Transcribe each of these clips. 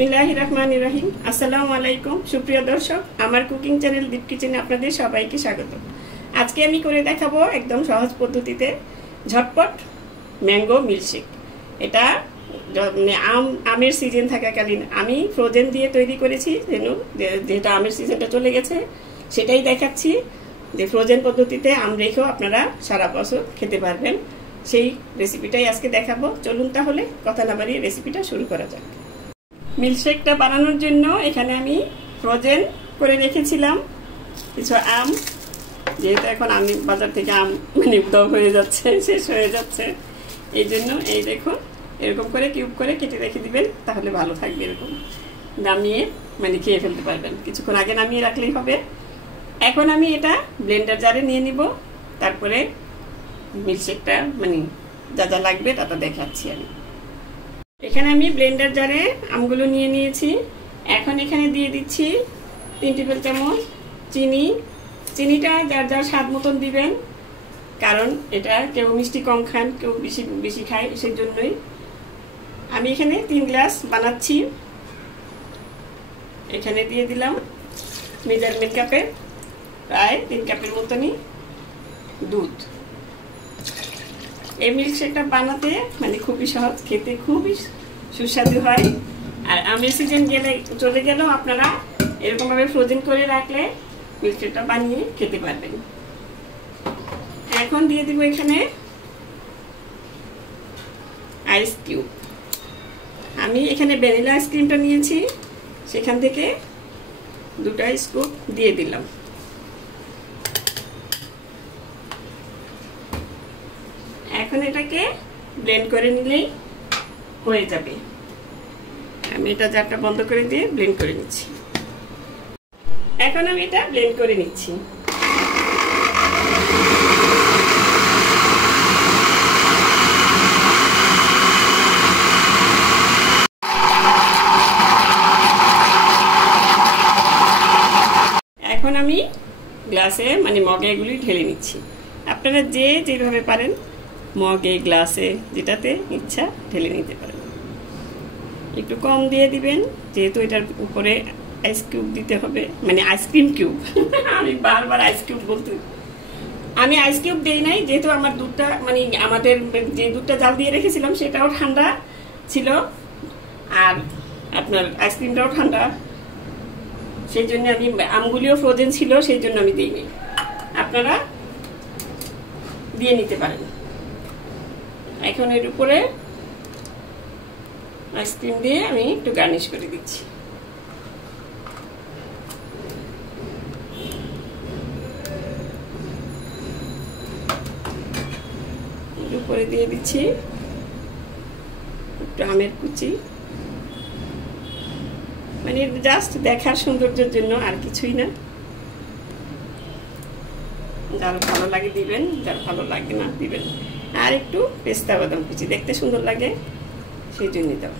বিসমিল্লাহির রহমানির রহিম। আসসালামু আলাইকুম সুপ্রিয় দর্শক, আমার কুকিং চ্যানেল দীপ কিচেনে আপনাদের সবাইকে স্বাগত। আজকে আমি করে দেখাবো একদম সহজ পদ্ধতিতে ঝটপট ম্যাঙ্গো মিল্কশেক। এটা আমের সিজন থাকাকালীন আমি ফ্রোজেন দিয়ে তৈরি করেছি, যেহেতু আমের সিজনটা চলে গেছে সেটাই দেখাচ্ছি যে ফ্রোজেন পদ্ধতিতে আম রেখেও আপনারা সারা বছর খেতে পারবেন। সেই রেসিপিটাই আজকে দেখাবো। চলুন তাহলে কথা না বাড়িয়ে রেসিপিটা শুরু করা যাক। মিল্কশেকটা বানানোর জন্য এখানে আমি ফ্রোজেন করে রেখেছিলাম কিছু আম, যেহেতু এখন আমি বাজার থেকে আম দম হয়ে যাচ্ছে, শেষ হয়ে যাচ্ছে, এই জন্য এই দেখুন এরকম করে কিউব করে কেটে রেখে দিবেন, তাহলে ভালো থাকবে। এরকম নামিয়ে খেয়ে ফেলতে পারবেন, কিছুক্ষণ আগে নামিয়ে রাখলেই হবে। এখন আমি এটা ব্লেন্ডার জারে নিয়ে নিব, তারপরে মিল্কশেকটা যা যা লাগবে তা দেখাচ্ছি আমি। এখানে আমি ব্লেন্ডার জারে আমগুলো নিয়ে নিয়েছি। এখন এখানে দিয়ে দিচ্ছি 3 টেবিল চামচ চিনি। চিনিটা যার যার স্বাদ মতন দিবেন, কারণ এটা কেউ মিষ্টি কম খান, কেউ বেশি বেশি খায়, সেই জন্যই আমি এখানে 3 গ্লাস বানাচ্ছি। এখানে দিয়ে দিলাম মেজারমেন্ট কাপে প্রায় 3 কাপের মতনই দুধ। এই মিল্কশেকটা বানাতে খুবই সহজ, খেতে খুবই সুস্বাদু হয়। আর আমের সিজন চলে গেলেও আপনারা এরকম ভাবে ফ্রোজেন করে রাখলে মিল্কশেকটা বানিয়ে খেতে পারবেন। এখন দিয়ে দিব এখানে আইস কিউব। আমি এখানে ভ্যানিলা আইসক্রিমটা নিয়েছি, সেখান থেকে 2টা স্কুপ দিয়ে দিলাম। এখন এটাকে ব্লেন্ড করে নিলেই হয়ে যাবে। আমি এটা জারটা বন্ধ করে দিয়ে ব্লেন্ড করে নিচ্ছি। এখন আমি এটা ব্লেন্ড করে নিচ্ছি। এখন আমি গ্লাসে মগে এগুলি ঢেলে নিচ্ছি। আপনারা যেভাবে পারেন মগে, গ্লাসে, যেটাতে ইচ্ছা ঢেলে নিতে পারেন। একটু কম দিয়ে দিবেন, যেহেতু এটার উপরে আইস কিউব দিতে হবে, আইসক্রিম কিউব। আমি বারবার আইস কিউব বলতে, আমি আইস কিউব দেই নাই, যেহেতু আমার দুধটা আমাদের যে দুধটা জাল দিয়ে রেখেছিলাম সেটাও ঠান্ডা ছিল, আর আপনার আইসক্রিমটাও ঠান্ডা, সেই জন্য আমি আমগুলিও ফ্রোজেন ছিল, সেই জন্য আমি দিইনি। আপনারা দিয়ে নিতে পারেন। এখন এর উপরে আইসক্রিম দিয়ে আমি একটু গার্নিশ করে দিচ্ছি। এর উপরে দিয়ে দিচ্ছি একটু আমের কুচি, জাস্ট দেখার সৌন্দর্যের জন্য, আর কিছুই না। যার ভালো লাগে দিবেন, যার ভালো লাগে না দিবেন। আর একটু পেস্তা বাদাম কুচি, দেখতে সুন্দর লাগে, সেই জন্যই দাও।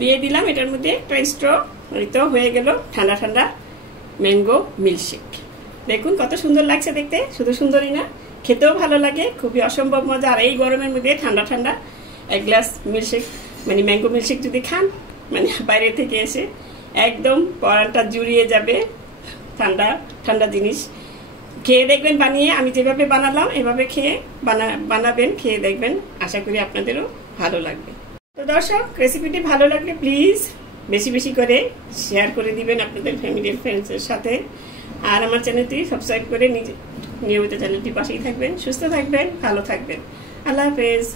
দিয়ে দিলাম এটার মধ্যে একটা স্ট্র। তো হয়ে গেল ঠান্ডা ঠান্ডা ম্যাঙ্গো মিল্কশেক। দেখুন কত সুন্দর লাগছে দেখতে, শুধু সুন্দরই না, খেতেও ভালো লাগে, খুবই অসম্ভব মজা। আর এই গরমের মধ্যে ঠান্ডা ঠান্ডা 1 গ্লাস মিল্কশেক ম্যাঙ্গো মিল্কশেক যদি খান, বাইরে থেকে এসে একদম পরানটা জুড়িয়ে যাবে। ঠান্ডা ঠান্ডা জিনিস খেয়ে দেখবেন বানিয়ে, আমি যেভাবে বানালাম এভাবে বানাবেন, খেয়ে দেখবেন, আশা করি আপনাদেরও ভালো লাগবে। তো দর্শক, রেসিপিটি ভালো লাগলে প্লিজ বেশি বেশি করে শেয়ার করে দিবেন আপনাদের ফ্যামিলি ফ্রেন্ডসের সাথে। আর আমার চ্যানেলটি সাবস্ক্রাইব করে নিয়মিত চ্যানেলটি পাশেই থাকবেন। সুস্থ থাকবেন, ভালো থাকবেন। আল্লাহ হাফেজ।